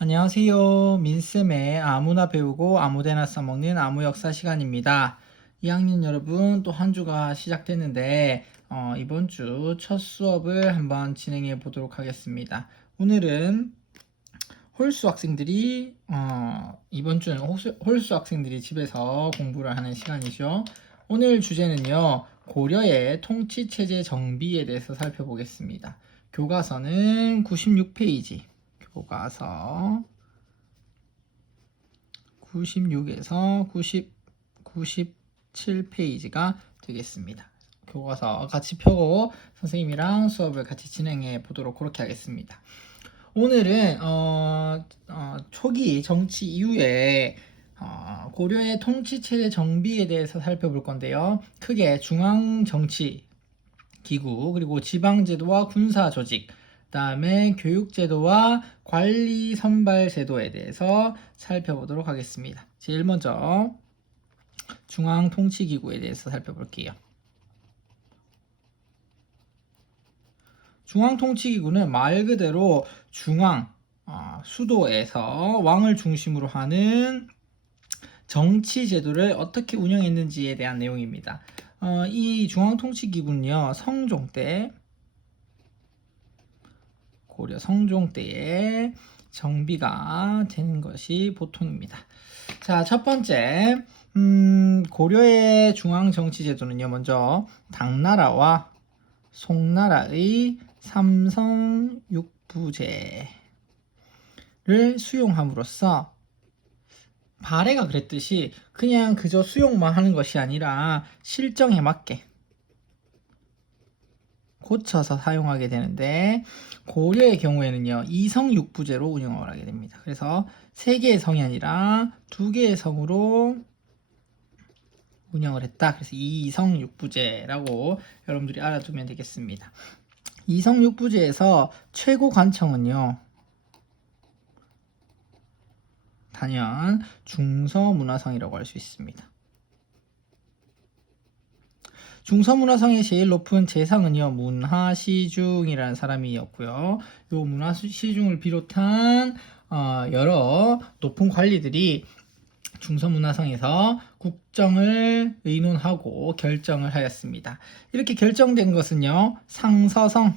안녕하세요. 민쌤의 아무나 배우고 아무데나 써먹는 아무역사 시간입니다. 2학년 여러분, 또 한 주가 시작됐는데 이번 주 첫 수업을 한번 진행해 보도록 하겠습니다. 오늘은 홀수 학생들이 이번 주는 홀수 학생들이 집에서 공부를 하는 시간이죠. 오늘 주제는요, 고려의 통치체제 정비에 대해서 살펴보겠습니다. 교과서는 96페이지. 교과서 96에서 97페이지가 되겠습니다. 교과서 같이 펴고 선생님이랑 수업을 같이 진행해 보도록 그렇게 하겠습니다. 오늘은 초기 정치 이후에 고려의 통치체제 정비에 대해서 살펴볼 건데요. 크게 중앙정치기구, 그리고 지방제도와 군사조직, 그다음에 교육제도와 관리선발제도에 대해서 살펴보도록 하겠습니다. 제일 먼저 중앙통치기구에 대해서 살펴볼게요. 중앙통치기구는 말 그대로 중앙, 수도에서 왕을 중심으로 하는 정치제도를 어떻게 운영했는지에 대한 내용입니다. 이 중앙통치기구는요, 고려 성종 때에 정비가 되는 것이 보통입니다. 자, 첫 번째, 고려의 중앙정치제도는요, 먼저 당나라와 송나라의 삼성육부제를 수용함으로써, 발해가 그랬듯이 그냥 그저 수용만 하는 것이 아니라 실정에 맞게 고쳐서 사용하게 되는데, 고려의 경우에는요, 이성육부제로 운영을 하게 됩니다. 그래서 3개의 성이 아니라 2개의 성으로 운영을 했다. 그래서 이성육부제라고 여러분들이 알아두면 되겠습니다. 이성육부제에서 최고 관청은요, 단연 중서문화성이라고 할 수 있습니다. 중서문화성의 제일 높은 재상은요, 문하시중이라는 사람이었고요. 이 문하시중을 비롯한 여러 높은 관리들이 중서문화성에서 국정을 의논하고 결정을 하였습니다. 이렇게 결정된 것은요, 상서성으로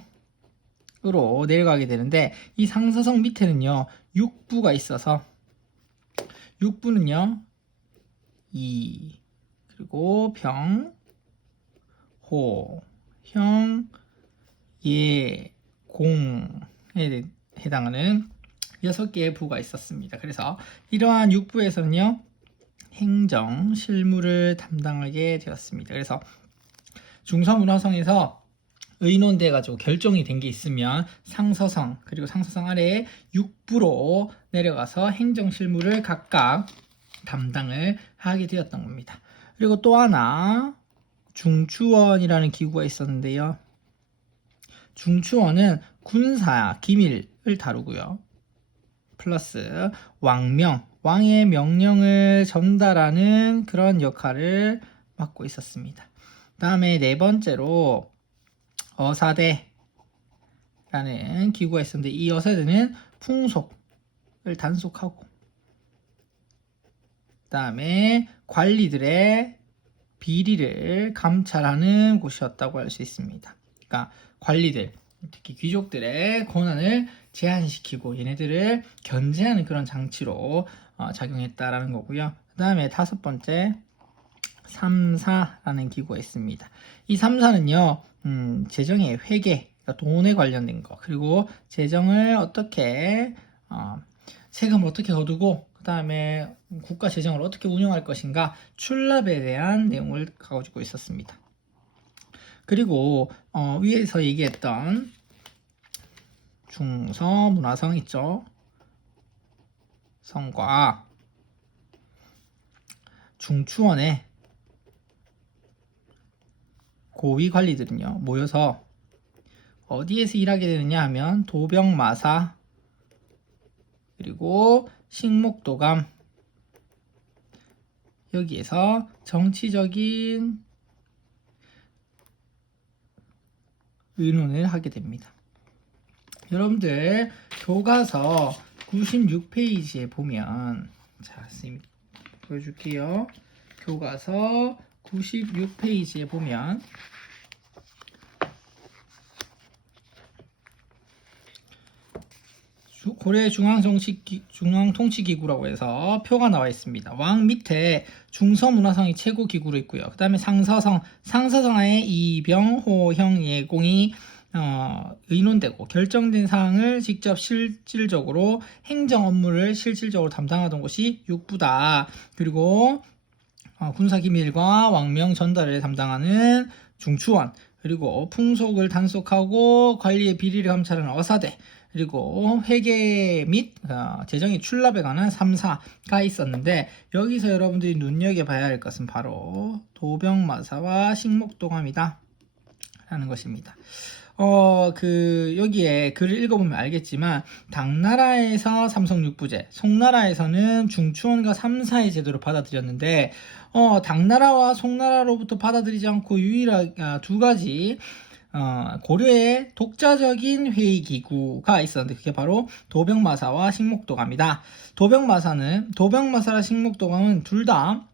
내려가게 되는데, 이 상서성 밑에는요, 육부가 있어서, 육부는요, 이, 그리고 병, 호, 형, 예, 공에 해당하는 6개의 부가 있었습니다. 그래서 이러한 육부에서는요, 행정, 실무를 담당하게 되었습니다. 그래서 중서문화성에서 의논돼 가지고 결정이 된 게 있으면 상서성, 그리고 상서성 아래에 육부로 내려가서 행정 실무를 각각 담당을 하게 되었던 겁니다. 그리고 또 하나 중추원이라는 기구가 있었는데요. 중추원은 군사, 기밀을 다루고요. 플러스 왕명, 왕의 명령을 전달하는 그런 역할을 맡고 있었습니다. 다음에 네 번째로 어사대라는 기구가 있었는데, 이 어사대는 풍속을 단속하고, 다음에 관리들의 비리를 감찰하는 곳이었다고 할 수 있습니다. 그러니까 관리들, 특히 귀족들의 권한을 제한시키고 얘네들을 견제하는 그런 장치로 작용했다라는 거고요. 그 다음에 5번째, 삼사라는 기구가 있습니다. 이 삼사는요, 재정의 회계, 그러니까 돈에 관련된 거, 그리고 재정을 어떻게 세금을 어떻게 거두고, 그 다음에 국가 재정을 어떻게 운영할 것인가, 출납에 대한 내용을 가지고 있었습니다. 그리고 위에서 얘기했던 중서문화성 있죠. 성과 중추원의 고위 관리들은요, 모여서 어디에서 일하게 되느냐 하면 도병마사, 그리고 식목도감, 여기에서 정치적인 의논을 하게 됩니다. 여러분들 교과서 96페이지에 보면, 자, 선생님 보여줄게요. 교과서 96페이지에 보면 고려 중앙통치기구라고 해서 표가 나와 있습니다. 왕 밑에 중서문화성이 최고기구로 있고요. 그 다음에 상서성하에 이병호형 예공이 의논되고 결정된 사항을 직접 실질적으로 행정 업무를 실질적으로 담당하던 곳이 육부다. 그리고 군사기밀과 왕명 전달을 담당하는 중추원, 그리고 풍속을 단속하고 관리의 비리를 감찰하는 어사대, 그리고 회계 및 재정의 출납에 관한 3사가 있었는데, 여기서 여러분들이 눈여겨봐야 할 것은 바로 도병마사와 식목도감이다 라는 것입니다. 여기에 글을 읽어보면 알겠지만, 당나라에서 삼성육부제, 송나라에서는 중추원과 3사의 제도를 받아들였는데, 당나라와 송나라로부터 받아들이지 않고 유일하게 두 가지 고려의 독자적인 회의기구가 있었는데, 그게 바로 도병마사와 식목도감이다. 도병마사랑 식목도감은 둘 다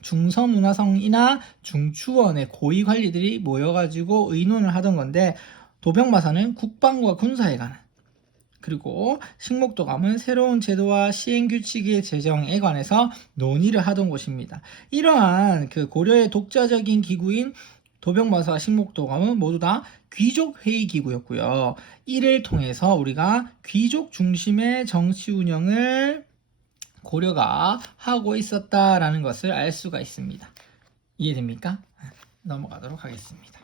중서문화성이나 중추원의 고위 관리들이 모여가지고 의논을 하던 건데, 도병마사는 국방과 군사에 관한, 그리고 식목도감은 새로운 제도와 시행규칙의 제정에 관해서 논의를 하던 곳입니다. 이러한 고려의 독자적인 기구인 도병마사와 식목도감은 모두 다 귀족회의기구였고요. 이를 통해서 우리가 귀족 중심의 정치 운영을 고려가 하고 있었다라는 것을 알 수가 있습니다. 이해됩니까? 넘어가도록 하겠습니다.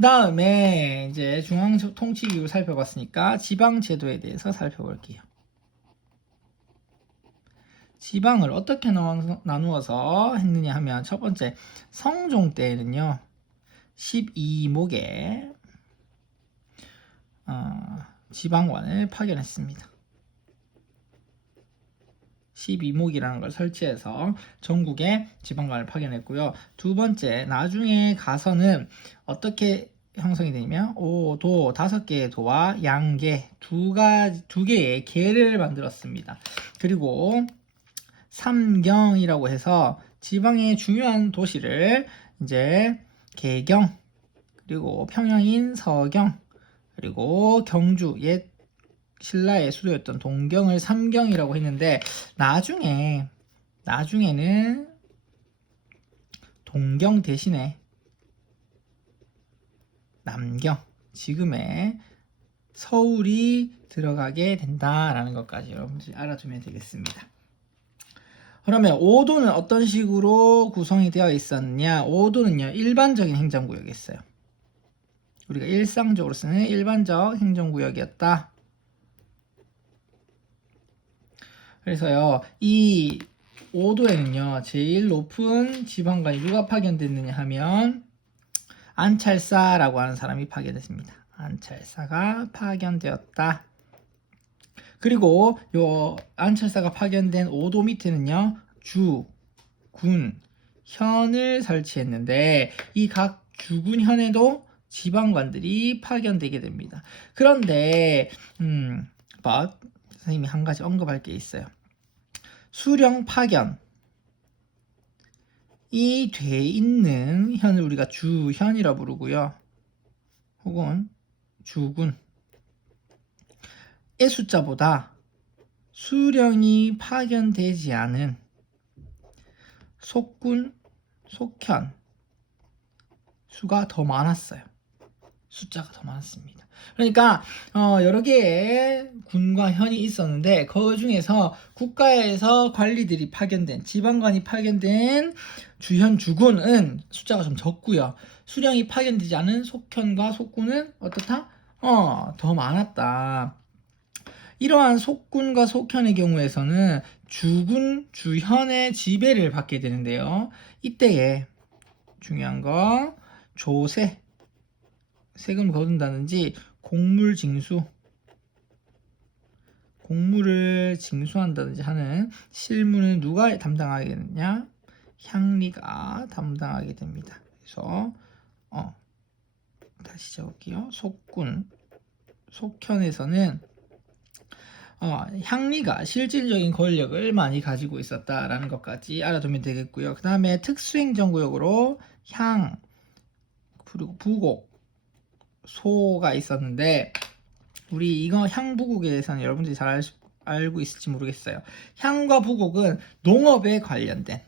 다음에 이제 중앙통치기구를 살펴봤으니까 지방제도에 대해서 살펴볼게요. 지방을 어떻게 나누어서 했느냐 하면, 첫 번째 성종 때에는요 12목의 지방관을 파견했습니다. 12목이라는 걸 설치해서 전국에 지방관을 파견했고요. 두 번째, 나중에 가서는 어떻게 형성이 되냐면 오도, 5개의 도와 양계, 두 개의 계를 만들었습니다. 그리고 삼경이라고 해서 지방의 중요한 도시를 이제 개경, 그리고 평양인 서경, 그리고 경주, 옛 신라의 수도였던 동경을 삼경이라고 했는데, 나중에는 동경 대신에 남경, 지금의 서울이 들어가게 된다라는 것까지 여러분들이 알아두면 되겠습니다. 그러면 오도는 어떤 식으로 구성이 되어 있었느냐? 오도는요 일반적인 행정구역이었어요. 우리가 일상적으로 쓰는 일반적 행정구역이었다. 그래서요, 이 5도에는요, 제일 높은 지방관이 누가 파견됐느냐 하면, 안찰사라고 하는 사람이 파견됐습니다. 안찰사가 파견되었다. 그리고 요 안찰사가 파견된 5도 밑에는요, 주, 군, 현을 설치했는데, 이 각 주군 현에도 지방관들이 파견되게 됩니다. 그런데, 선생님이 한 가지 언급할 게 있어요. 수령 파견이 돼 있는 현을 우리가 주현이라 부르고요. 혹은 주군의 숫자보다 수령이 파견되지 않은 속군, 속현 수가 더 많았어요. 숫자가 더 많았습니다. 그러니까 여러 개의 군과 현이 있었는데, 그 중에서 국가에서 관리들이 파견된, 지방관이 파견된 주현, 주군은 숫자가 좀 적고요. 수령이 파견되지 않은 속현과 속군은 어떻다? 더 많았다. 이러한 속군과 속현의 경우에서는 주군, 주현의 지배를 받게 되는데요. 이때에 중요한 거, 조세, 세금을 거둔다든지 공물징수, 공물을 징수한다든지 하는 실무는 누가 담당하게 되느냐? 향리가 담당하게 됩니다. 그래서 다시 적을게요. 속군, 속현에서는 향리가 실질적인 권력을 많이 가지고 있었다라는 것까지 알아두면 되겠고요. 그 다음에 특수행정구역으로 향, 그리고 부곡, 소가 있었는데 우리 이거 향부곡에 대해서는 여러분들이 잘 알고 있을지 모르겠어요. 향과 부곡은 농업에 관련된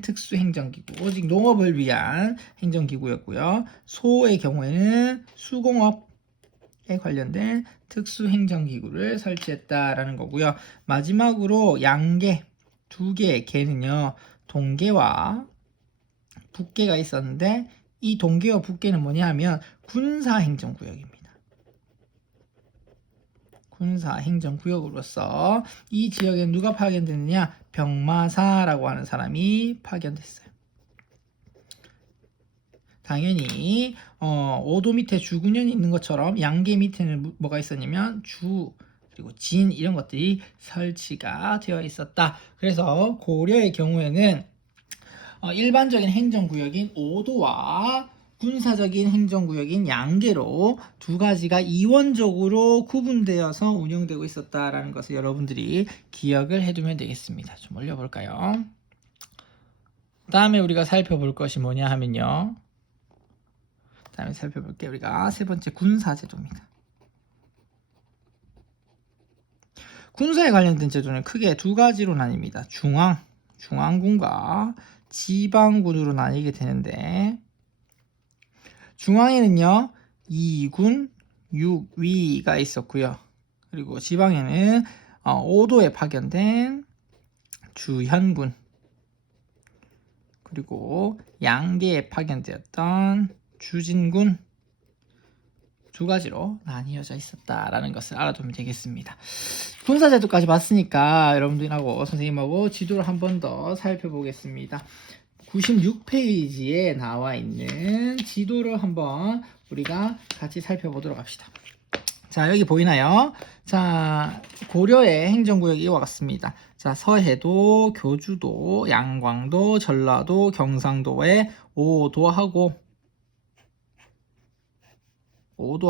특수행정기구, 오직 농업을 위한 행정기구였고요. 소의 경우에는 수공업에 관련된 특수행정기구를 설치했다라는 거고요. 마지막으로 양계, 두 개의 계는요, 동계와 북계가 있었는데 이 동계와 북계는 뭐냐 하면 군사행정구역입니다. 군사행정구역으로서 이 지역에 누가 파견됐느냐? 병마사라고 하는 사람이 파견됐어요. 당연히 5도 밑에 주군현이 있는 것처럼 양계 밑에는 뭐가 있었냐면 주, 그리고 진 이런 것들이 설치가 되어 있었다. 그래서 고려의 경우에는 일반적인 행정구역인 5도와 군사적인 행정구역인 양계로 두 가지가 이원적으로 구분되어서 운영되고 있었다라는 것을 여러분들이 기억을 해두면 되겠습니다. 좀 올려볼까요? 다음에 우리가 살펴볼 것이 뭐냐 하면요. 다음에 살펴볼게요. 우리가 세 번째 군사제도입니다. 군사에 관련된 제도는 크게 두 가지로 나뉩니다. 중앙군과 지방군으로 나뉘게 되는데 중앙에는요 2군, 6위가 있었고요. 그리고 지방에는 5도에 파견된 주현군, 그리고 양계에 파견되었던 주진군, 두 가지로 나뉘어져 있었다라는 것을 알아두면 되겠습니다. 군사제도까지 봤으니까 여러분들하고 선생님하고 지도를 한 번 더 살펴보겠습니다. 96페이지에 나와 있는 지도를 한번 우리가 같이 살펴보도록 합시다. 자, 여기 보이나요? 자, 고려의 행정구역이 이와 같습니다. 자, 서해도, 교주도, 양광도, 전라도, 경상도에 5도하고 그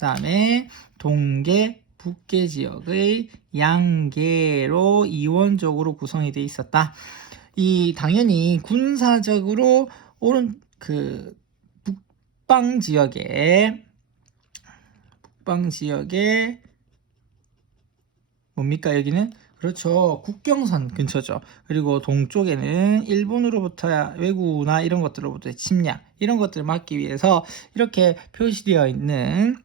다음에 동계, 북계 지역의 양계로 이원적으로 구성이 되어 있었다. 이 당연히 군사적으로 북방 지역에 뭡니까 여기는? 그렇죠. 국경선 근처죠. 그리고 동쪽에는 일본으로부터 왜구나 이런 것들로부터의 침략 이런 것들을 막기 위해서 이렇게 표시되어 있는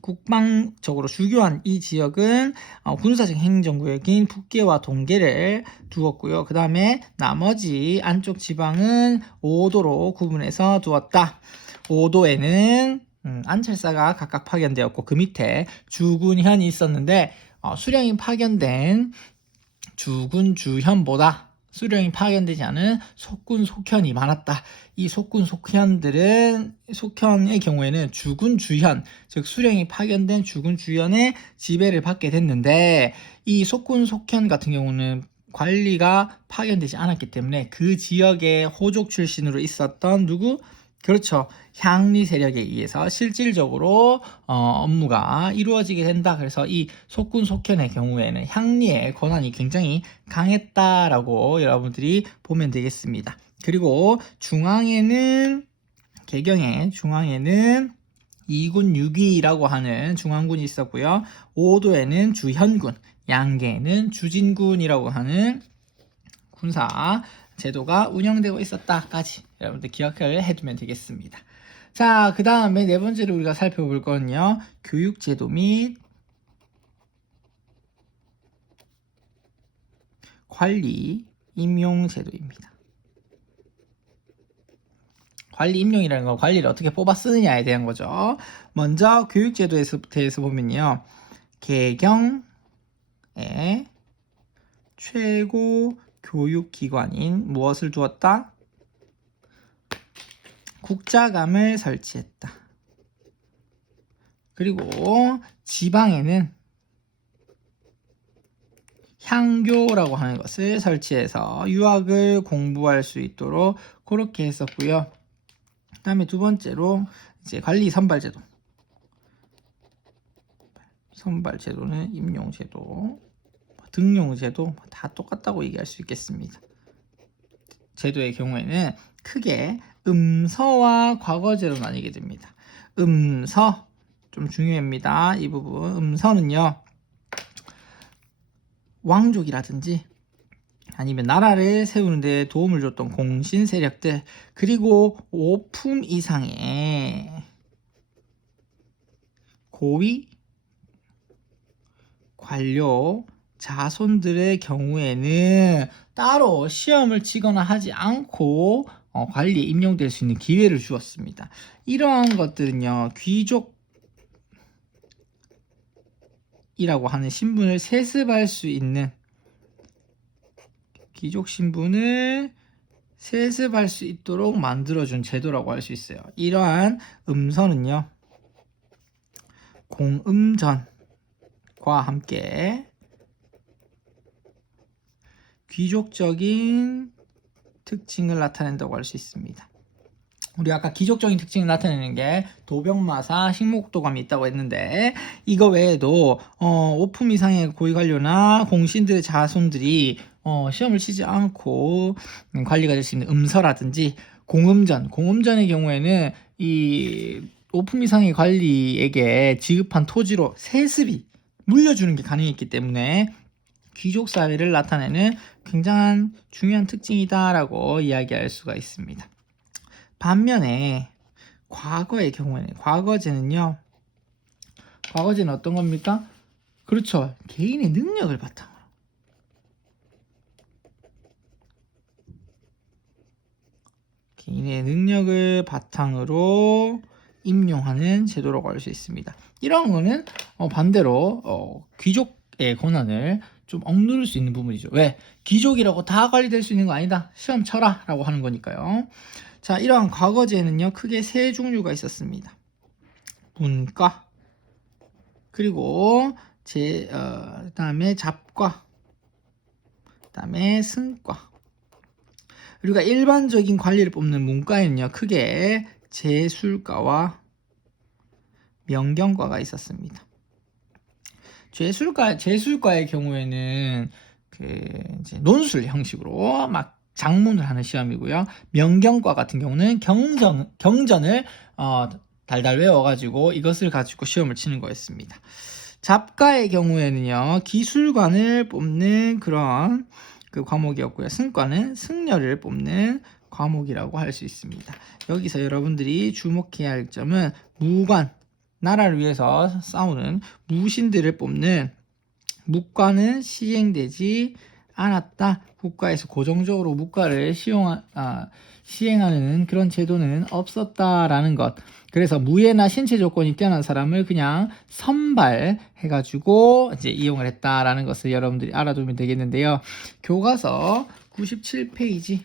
국방적으로 주교한 이 지역은 군사적 행정구역인 북계와 동계를 두었고요. 그 다음에 나머지 안쪽 지방은 5도로 구분해서 두었다. 5도에는 안철사가 각각 파견되었고 그 밑에 주군현이 있었는데 수령이 파견된 주군 주현보다 수령이 파견되지 않은 속군 속현이 많았다. 이 속군 속현의 경우에는 주군 주현, 즉 수령이 파견된 주군 주현의 지배를 받게 됐는데 이 속군 속현 같은 경우는 관리가 파견되지 않았기 때문에 그 지역의 호족 출신으로 있었던 누구? 그렇죠. 향리 세력에 의해서 실질적으로 업무가 이루어지게 된다. 그래서 이 속군 속현의 경우에는 향리의 권한이 굉장히 강했다라고 여러분들이 보면 되겠습니다. 그리고 중앙에는 개경의 중앙에는 2군 6위라고 하는 중앙군이 있었고요. 5도에는 주현군, 양계에는 주진군이라고 하는 군사 제도가 운영되고 있었다까지 여러분들 기억을 해두면 되겠습니다. 자, 그 다음에 네 번째로 우리가 살펴볼 거는요. 교육제도 및 관리 임용제도입니다. 관리 임용이라는 건 관리를 어떻게 뽑아 쓰느냐에 대한 거죠. 먼저 교육제도에 대해서 보면요. 개경의 최고 교육기관인 무엇을 두었다? 국자감을 설치했다. 그리고 지방에는 향교라고 하는 것을 설치해서 유학을 공부할 수 있도록 그렇게 했었고요. 그 다음에 두 번째로 이제 관리 선발제도. 선발제도는 임용제도, 등용제도 다 똑같다고 얘기할 수 있겠습니다. 제도의 경우에는 크게 음서와 과거제로 나뉘게 됩니다. 음서 좀 중요합니다. 이 부분 음서는요, 왕족이라든지 아니면 나라를 세우는 데 도움을 줬던 공신 세력들, 그리고 5품 이상의 고위 관료 자손들의 경우에는 따로 시험을 치거나 하지 않고 관리에 임용될 수 있는 기회를 주었습니다. 이러한 것들은요, 귀족이라고 하는 신분을 세습할 수 있는, 귀족 신분을 세습할 수 있도록 만들어준 제도라고 할 수 있어요. 이러한 음서는요, 공음전과 함께 귀족적인 특징을 나타낸다고 할 수 있습니다. 우리 아까 귀족적인 특징을 나타내는 게 도병마사, 식목도감이 있다고 했는데, 이거 외에도 5품 이상의 고위관료나 공신들의 자손들이 시험을 치지 않고 관리가 될 수 있는 음서라든지 공음전의 경우에는 이 5품 이상의 관리에게 지급한 토지로 세습이 물려주는 게 가능했기 때문에 귀족 사회를 나타내는 굉장한 중요한 특징이다라고 이야기할 수가 있습니다. 반면에 과거의 경우에는, 과거제는 어떤 겁니까? 그렇죠. 개인의 능력을 바탕으로, 개인의 능력을 바탕으로 임용하는 제도라고 할 수 있습니다. 이런 거는 반대로 귀족의 권한을 좀 억누를 수 있는 부분이죠. 왜? 귀족이라고 다 관리될 수 있는 거 아니다. 시험 쳐라 라고 하는 거니까요. 자, 이러한 과거제는요, 크게 세 종류가 있었습니다. 문과, 그리고 그다음에 잡과, 그다음에 승과. 우리가 일반적인 관리를 뽑는 문과에는요, 크게 제술과와 명경과가 있었습니다. 제술과의 경우에는 이제 논술 형식으로 막 작문을 하는 시험이고요. 명경과 같은 경우는 경전을 달달 외워가지고 이것을 가지고 시험을 치는 거였습니다. 잡과의 경우에는요, 기술관을 뽑는 그런 과목이었고요. 승과는 승려를 뽑는 과목이라고 할 수 있습니다. 여기서 여러분들이 주목해야 할 점은 무관, 나라를 위해서 싸우는 무신들을 뽑는 묵과는 시행되지 않았다. 국가에서 고정적으로 묵과를 시행하는 그런 제도는 없었다라는 것. 그래서 무예나 신체 조건이 뛰어난 사람을 그냥 선발해가지고 이제 이용을 했다라는 것을 여러분들이 알아두면 되겠는데요. 교과서 97페이지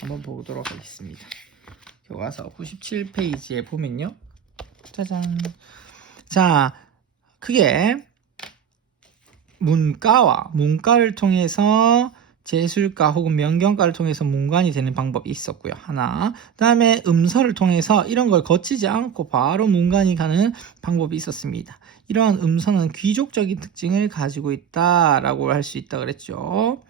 한번 보도록 하겠습니다. 교과서 97페이지에 보면요. 짜잔. 자, 크게 문과를 통해서 제술과 혹은 명경과를 통해서 문관이 되는 방법이 있었고요. 하나. 그다음에 음서를 통해서 이런 걸 거치지 않고 바로 문관이 가는 방법이 있었습니다. 이러한 음서는 귀족적인 특징을 가지고 있다라고 할 수 있다 그랬죠.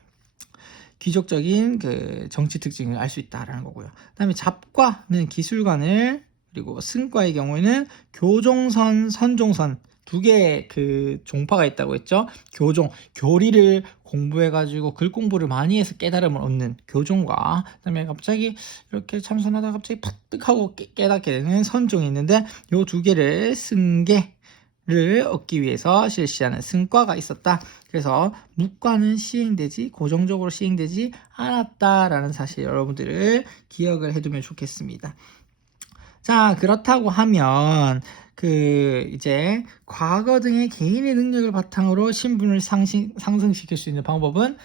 귀족적인 정치 특징을 알 수 있다라는 거고요. 그다음에 잡과는 기술관을, 그리고 승과의 경우에는 교종선, 선종선 두 개의 종파가 있다고 했죠. 교리를 공부해가지고 글 공부를 많이 해서 깨달음을 얻는 교종과, 그다음에 갑자기 이렇게 참선하다가 갑자기 팍뜩 하고 깨닫게 되는 선종이 있는데, 요 두 개를 승계를 얻기 위해서 실시하는 승과가 있었다. 그래서 묵과는 고정적으로 시행되지 않았다라는 사실 여러분들을 기억을 해두면 좋겠습니다. 자, 그렇다고 하면 이제 과거 등의 개인의 능력을 바탕으로 신분을 상승시킬 수 있는 방법은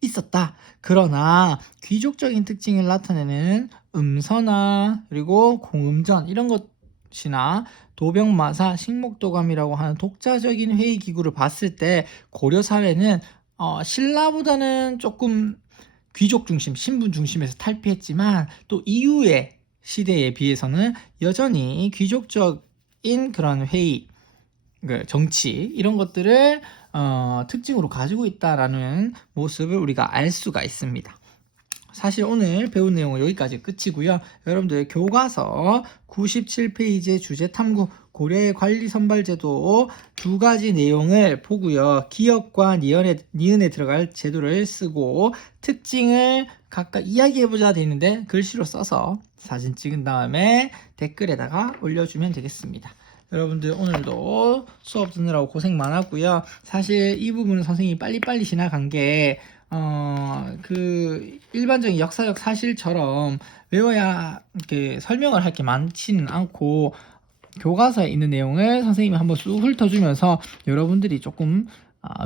있었다. 그러나 귀족적인 특징을 나타내는 음서나 그리고 공음전 이런 것이나 도병마사, 식목도감이라고 하는 독자적인 회의 기구를 봤을 때 고려 사회는 신라보다는 조금 귀족 중심, 신분 중심에서 탈피했지만, 또 이후에 시대에 비해서는 여전히 귀족적인 그런 회의, 그 정치 이런 것들을 특징으로 가지고 있다라는 모습을 우리가 알 수가 있습니다. 사실 오늘 배운 내용은 여기까지 끝이고요. 여러분들 교과서 97페이지의 주제 탐구 고려의 관리 선발제도 두 가지 내용을 보고요. 기역과 니은에 들어갈 제도를 쓰고 특징을 각각 이야기해보자 돼 있는데 글씨로 써서 사진 찍은 다음에 댓글에다가 올려주면 되겠습니다. 여러분들 오늘도 수업 듣느라고 고생 많았고요. 사실 이 부분은 선생님이 빨리빨리 지나간 게 그 일반적인 역사적 사실처럼 외워야 이렇게 설명을 할 게 많지는 않고 교과서에 있는 내용을 선생님이 한번 쑥 훑어주면서 여러분들이 조금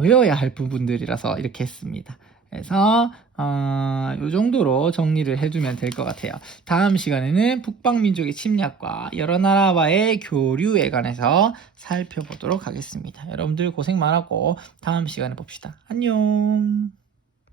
외워야 할 부분들이라서 이렇게 했습니다. 그래서 이 정도로 정리를 해두면 될 것 같아요. 다음 시간에는 북방민족의 침략과 여러 나라와의 교류에 관해서 살펴보도록 하겠습니다. 여러분들 고생 많았고 다음 시간에 봅시다. 안녕.